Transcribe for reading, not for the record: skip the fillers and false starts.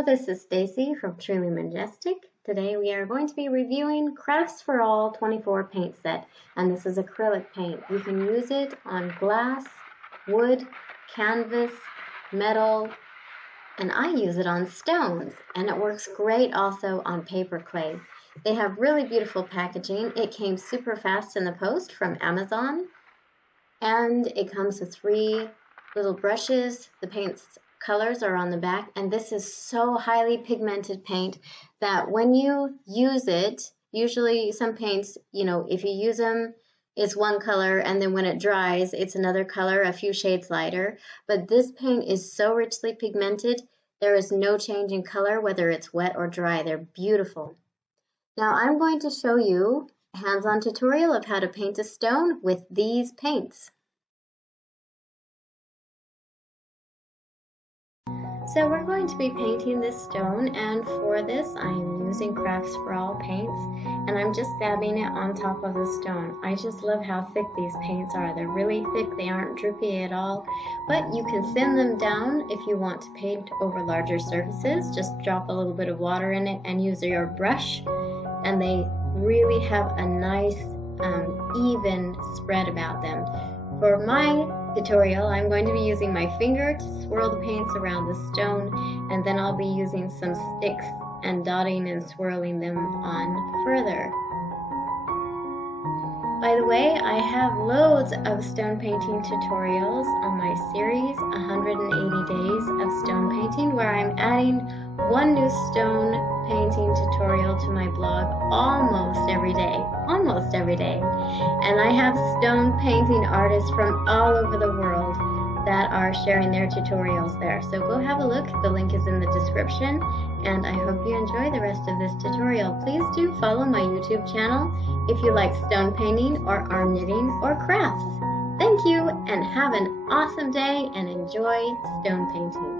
Hello, this is Stacy from Truly Majestic. Today we are going to be reviewing Crafts for All 24 paint set, and this is acrylic paint. You can use it on glass, wood, canvas, metal, and I use it on stones, and it works great also on paper clay. They have really beautiful packaging. It came super fast in the post from Amazon, and it comes with 3 little brushes. The paint's colors are on the back, and this is so highly pigmented paint that when you use it, usually some paints, if you use them, it's one color, and then when it dries, it's another color, a few shades lighter. But this paint is so richly pigmented, there is no change in color, whether it's wet or dry. They're beautiful. Now I'm going to show you a hands-on tutorial of how to paint a stone with these paints. So we're going to be painting this stone, and for this I'm using Crafts for All paints, and I'm just dabbing it on top of the stone. I just love how thick these paints are. They're really thick, they aren't droopy at all, but you can thin them down if you want to paint over larger surfaces. Just drop a little bit of water in it and use your brush, and they really have a nice even spread about them. For my tutorial, I'm going to be using my finger to swirl the paints around the stone, and then I'll be using some sticks and dotting and swirling them on further. By the way, I have loads of stone painting tutorials on my series, 180 Days of Stone Painting, where I'm adding one new stone painting tutorial to my blog almost every day. And I have stone painting artists from all over the world that are sharing their tutorials there. So go have a look. The link is in the description, and I hope you enjoy the rest of this tutorial. Please do follow my YouTube channel if you like stone painting or arm knitting or crafts. Thank you, and have an awesome day and enjoy stone painting.